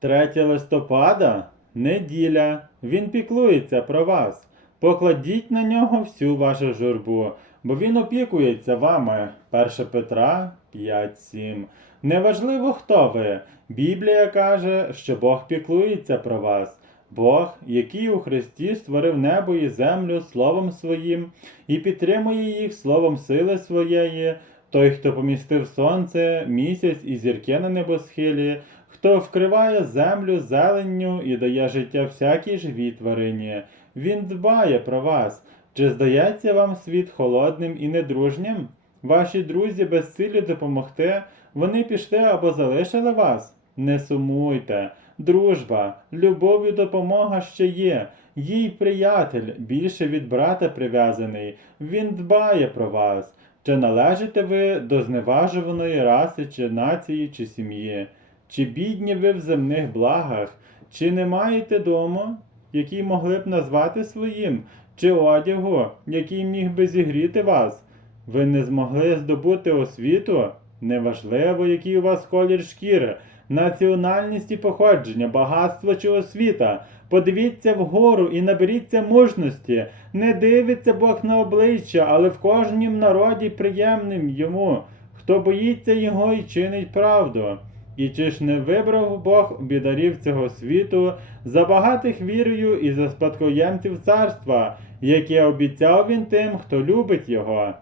3 листопада неділя. Він піклується про вас. Покладіть на нього всю вашу журбу, бо він опікується вами. 1 Петра 5.7. Неважливо, хто ви. Біблія каже, що Бог піклується про вас. Бог, який у Христі створив небо і землю Словом Своїм і підтримує їх словом сили своєї, той, хто помістив сонце, місяць і зірки на небосхилі, хто вкриває землю зеленню і дає життя всякій живій тварині. Він дбає про вас. Чи здається вам світ холодним і недружнім? Ваші друзі безсилі допомогти, вони пішли або залишили вас? Не сумуйте. Дружба, любов і допомога ще є. Їй приятель, більше від брата прив'язаний. Він дбає про вас. Чи належите ви до зневажуваної раси, чи нації, чи сім'ї? Чи бідні ви в земних благах? Чи не маєте дому, який могли б назвати своїм, чи одягу, який міг би зігріти вас? Ви не змогли здобути освіту? Неважливо, який у вас колір шкіри, національність і походження, багатство чи освіта. Подивіться вгору і наберіться мужності. Не дивиться Бог на обличчя, але в кожнім народі приємним йому, хто боїться його і чинить правду. І чи ж не вибрав Бог бідарів цього світу за багатих вірою і за спадкоємців царства, яке обіцяв він тим, хто любить його?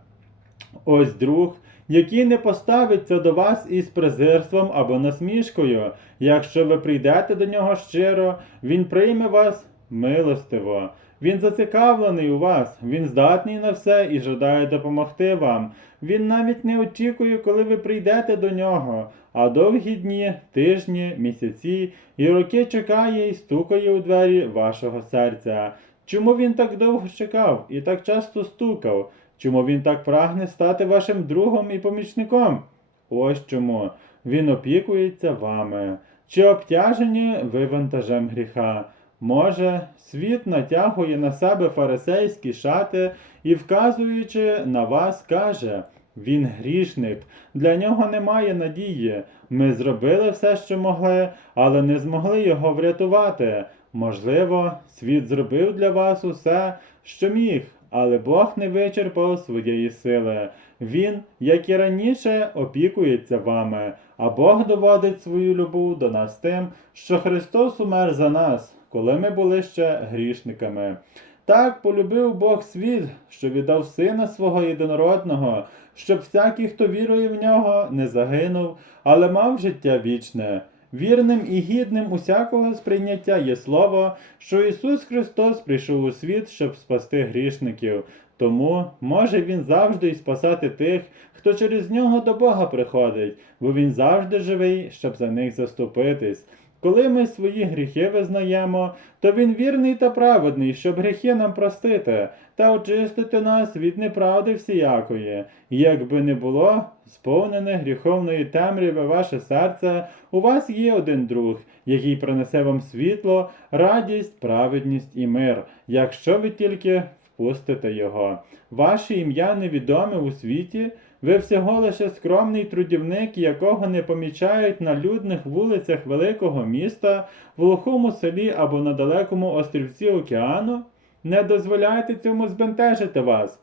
Ось друг, який не поставиться до вас із презирством або насмішкою. Якщо ви прийдете до нього щиро, він прийме вас милостиво. Він зацікавлений у вас, він здатний на все і жадає допомогти вам. Він навіть не очікує, коли ви прийдете до нього, а довгі дні, тижні, місяці і роки чекає і стукає у двері вашого серця. Чому він так довго чекав і так часто стукав? Чому він так прагне стати вашим другом і помічником? Ось чому він опікується вами. Чи обтяжені ви вантажем гріха? Може, світ натягує на себе фарисейські шати і, вказуючи на вас, каже: Він грішник, для нього немає надії. Ми зробили все, що могли, але не змогли його врятувати. Можливо, світ зробив для вас усе, що міг, але Бог не вичерпав своєї сили. Він, як і раніше, опікується вами, а Бог доводить свою любов до нас тим, що Христос умер за нас, коли ми були ще грішниками. Так полюбив Бог світ, що віддав Сина свого єдинородного, щоб всякий, хто вірує в нього, не загинув, але мав життя вічне. Вірним і гідним усякого сприйняття є слово, що Ісус Христос прийшов у світ, щоб спасти грішників. Тому може Він завжди й спасати тих, хто через нього до Бога приходить, бо Він завжди живий, щоб за них заступитись. Коли ми свої гріхи визнаємо, то він вірний та праведний, щоб гріхи нам простити та очистити нас від неправди всіякої. Якби не було сповнене гріховної темряви ваше серце, у вас є один друг, який принесе вам світло, радість, праведність і мир, якщо ви тільки впустите його. Ваше ім'я невідоме у світі. Ви всього лише скромний трудівник, якого не помічають на людних вулицях великого міста, в глухому селі або на далекому острівці океану? Не дозволяйте цьому збентежити вас.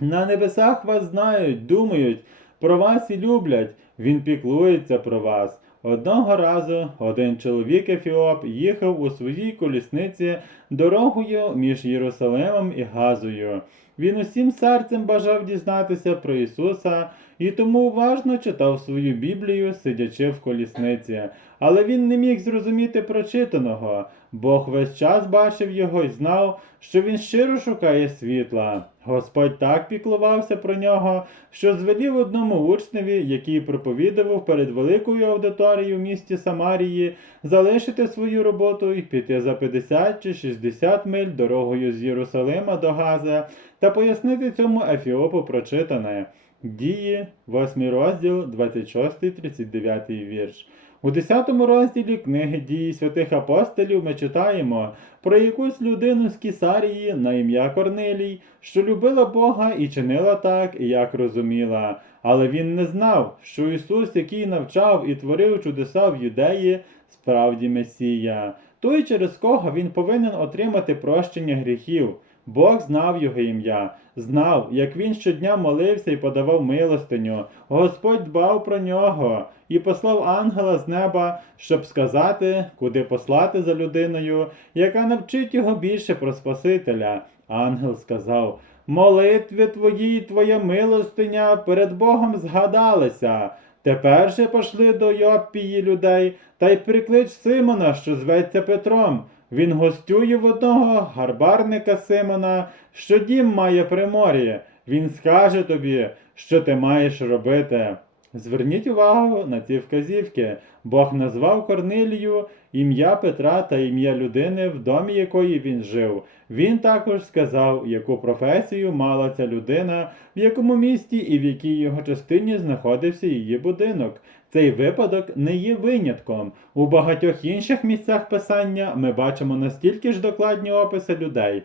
На небесах вас знають, думають, про вас і люблять, він піклується про вас. Одного разу один чоловік Ефіоп їхав у своїй колісниці дорогою між Єрусалимом і Газою. Він усім серцем бажав дізнатися про Ісуса і тому уважно читав свою Біблію, сидячи в колісниці. Але він не міг зрозуміти прочитаного. Бог весь час бачив його і знав, що він щиро шукає світла. Господь так піклувався про нього, що звелів одному учневі, який проповідував перед великою аудиторією в місті Самарії, залишити свою роботу і піти за 50 чи 60 миль дорогою з Єрусалима до Газа та пояснити цьому Ефіопу прочитане. Дії, 8 розділ, 26-39 вірш. У 10 розділі книги дії святих апостолів ми читаємо про якусь людину з Кісарії на ім'я Корнилій, що любила Бога і чинила так, як розуміла. Але він не знав, що Ісус, який навчав і творив чудеса в юдеї, справді Месія, той, через кого він повинен отримати прощення гріхів. Бог знав його ім'я, знав, як він щодня молився і подавав милостиню. Господь дбав про нього і послав ангела з неба, щоб сказати, куди послати за людиною, яка навчить його більше про Спасителя. Ангел сказав: Молитви твої, твоя милостиня перед Богом згадалися. Тепер же пошли до Йоппії людей та й приклич Симона, що зветься Петром. Він гостює в одного гарбарника Симона, що дім має при морі. Він скаже тобі, що ти маєш робити. Зверніть увагу на ці вказівки. Бог назвав Корнилію ім'я Петра та ім'я людини, в домі якої він жив. Він також сказав, яку професію мала ця людина, в якому місті і в якій його частині знаходився її будинок. Цей випадок не є винятком. У багатьох інших місцях писання ми бачимо настільки ж докладні описи людей.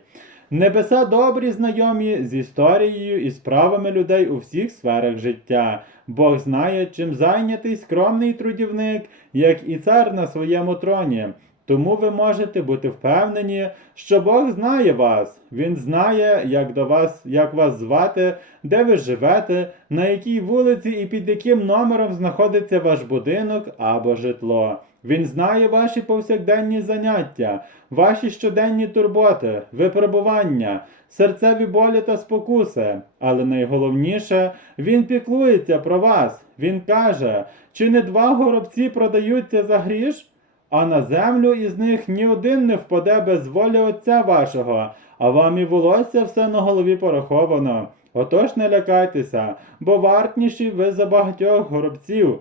Небеса добрі знайомі з історією і справами людей у всіх сферах життя. Бог знає, чим зайнятий скромний трудівник, як і цар на своєму троні. Тому ви можете бути впевнені, що Бог знає вас. Він знає, як до вас, як вас звати, де ви живете, на якій вулиці і під яким номером знаходиться ваш будинок або житло. Він знає ваші повсякденні заняття, ваші щоденні турботи, випробування, серцеві болі та спокуси. Але найголовніше, він піклується про вас. Він каже, чи не два горобці продаються за гріш? А на землю із них ні один не впаде без волі Отця вашого, а вам і волосся все на голові пораховано. Отож не лякайтеся, бо вартніші ви за багатьох горобців.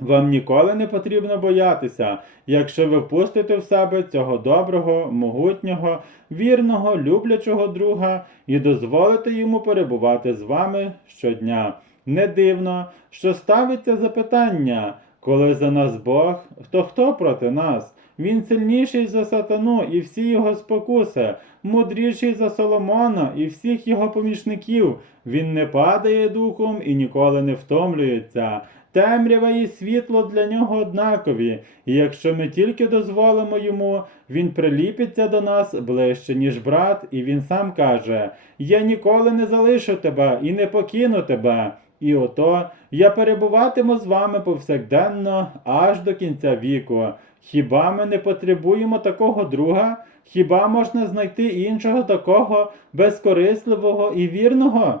Вам ніколи не потрібно боятися, якщо ви впустите в себе цього доброго, могутнього, вірного, люблячого друга і дозволите йому перебувати з вами щодня. Не дивно, що ставиться запитання, коли за нас Бог, то хто проти нас? Він сильніший за сатану і всі його спокуси, мудріший за Соломона і всіх його помічників. Він не падає духом і ніколи не втомлюється. Темрява і світло для нього однакові, і якщо ми тільки дозволимо йому, він приліпиться до нас ближче, ніж брат, і він сам каже: Я ніколи не залишу тебе і не покину тебе. І ото я перебуватиму з вами повсякденно аж до кінця віку. Хіба ми не потребуємо такого друга? Хіба можна знайти іншого такого безкорисливого і вірного?